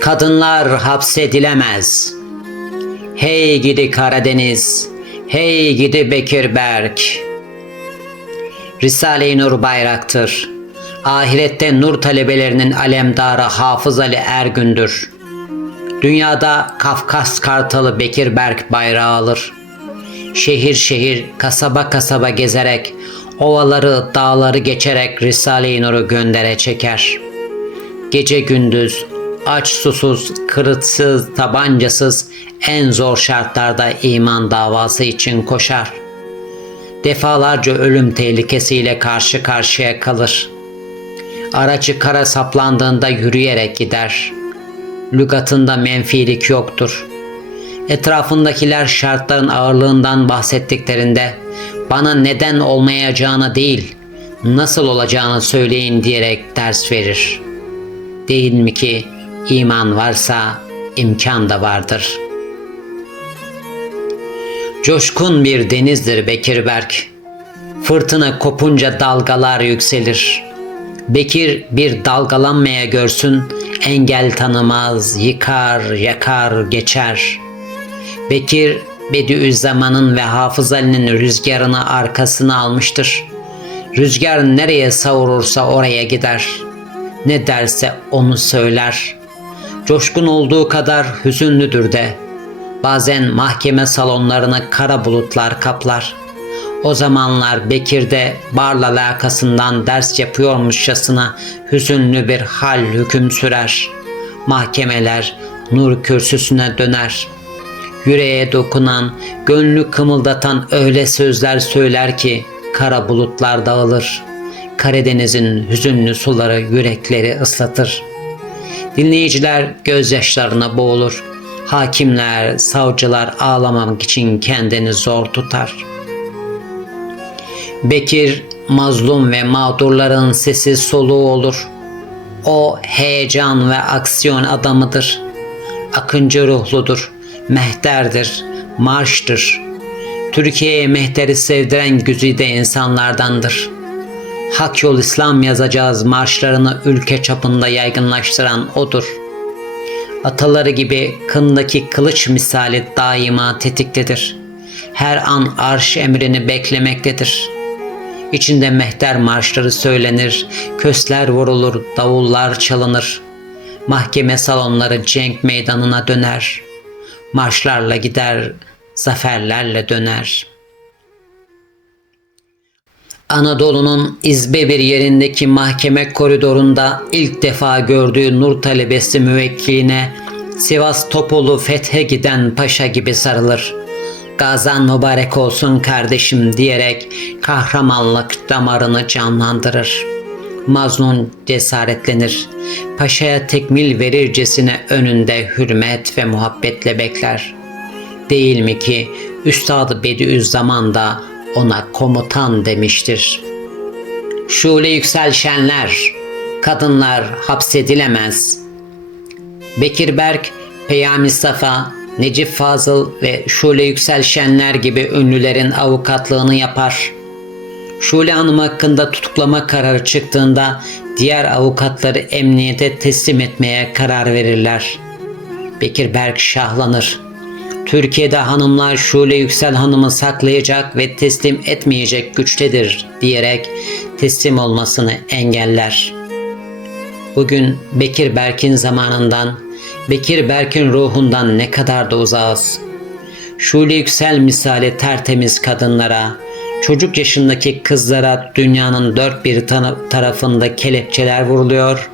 Kadınlar hapsedilemez. Hey gidi Karadeniz, hey gidi Bekirberk. Risale-i Nur Bayraktır. Ahirette nur talebelerinin alemdarı Hafız Ali Ergün'dür. Dünyada Kafkas Kartalı Bekir Berk bayrağı alır. Şehir şehir, kasaba kasaba gezerek, ovaları, dağları geçerek Risale-i Nur'u göndere çeker. Gece gündüz, aç susuz, kırıtsız, tabancasız, en zor şartlarda iman davası için koşar. Defalarca ölüm tehlikesiyle karşı karşıya kalır. Aracı kara saplandığında yürüyerek gider. Lügatında menfilik yoktur. Etrafındakiler şartların ağırlığından bahsettiklerinde bana neden olmayacağını değil, nasıl olacağını söyleyin diyerek ders verir. Değil mi ki iman varsa imkan da vardır. Coşkun bir denizdir Bekirberk. Fırtına kopunca dalgalar yükselir. Bekir bir dalgalanmaya görsün, engel tanımaz, yıkar, yakar, geçer. Bekir, Bediüzzaman'ın ve Hafız Ali'nin rüzgarını arkasına almıştır. Rüzgar nereye savurursa oraya gider. Ne derse onu söyler. Coşkun olduğu kadar hüzünlüdür de. Bazen mahkeme salonlarını kara bulutlar kaplar. O zamanlar Bekir'de barla alakasından ders yapıyormuşçasına hüzünlü bir hal hüküm sürer. Mahkemeler nur kürsüsüne döner. Yüreğe dokunan, gönlü kımıldatan öyle sözler söyler ki kara bulutlar dağılır. Karadeniz'in hüzünlü suları yürekleri ıslatır. Dinleyiciler gözyaşlarına boğulur. Hakimler, savcılar ağlamamak için kendini zor tutar. Bekir mazlum ve mağdurların sesi soluğu olur. O heyecan ve aksiyon adamıdır. Akıncı ruhludur, mehterdir, marştır. Türkiye'ye mehteri sevdiren güzide insanlardandır. Hak yol İslam yazacağız marşlarını ülke çapında yaygınlaştıran odur. Ataları gibi kındaki kılıç misali daima tetiktedir. Her an arş emrini beklemektedir. İçinde mehter marşları söylenir, kösler vurulur, davullar çalınır. Mahkeme salonları cenk meydanına döner. Marşlarla gider, zaferlerle döner.'' Anadolu'nun izbe bir yerindeki mahkeme koridorunda ilk defa gördüğü nur talebesi müvekkiline Sivas Topolu fethe giden paşa gibi sarılır. Gazan mübarek olsun kardeşim diyerek kahramanlık damarını canlandırır. Maznun cesaretlenir. Paşaya tekmil verircesine önünde hürmet ve muhabbetle bekler. Değil mi ki Üstad Bediüzzaman da ona komutan demiştir. Şule yükselşenler, kadınlar hapsedilemez. Bekir Berk, Peyami Safa, Necip Fazıl ve Şule Yükselşenler gibi ünlülerin avukatlığını yapar. Şule Hanım hakkında tutuklama kararı çıktığında diğer avukatları emniyete teslim etmeye karar verirler. Bekir Berk şahlanır. Türkiye'de hanımlar Şule Yüksel Hanım'ı saklayacak ve teslim etmeyecek güçtedir diyerek teslim olmasını engeller. Bugün Bekir Berk'in zamanından, Bekir Berk'in ruhundan ne kadar da uzağız. Şule Yüksel misali tertemiz kadınlara, çocuk yaşındaki kızlara dünyanın dört bir tarafında kelepçeler vuruluyor,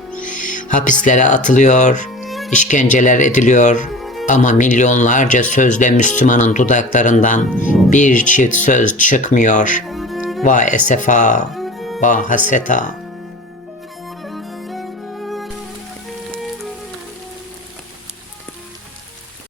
hapislere atılıyor, işkenceler ediliyor, ama milyonlarca sözle Müslümanın dudaklarından bir çift söz çıkmıyor. Vah esefa, vah hasreta.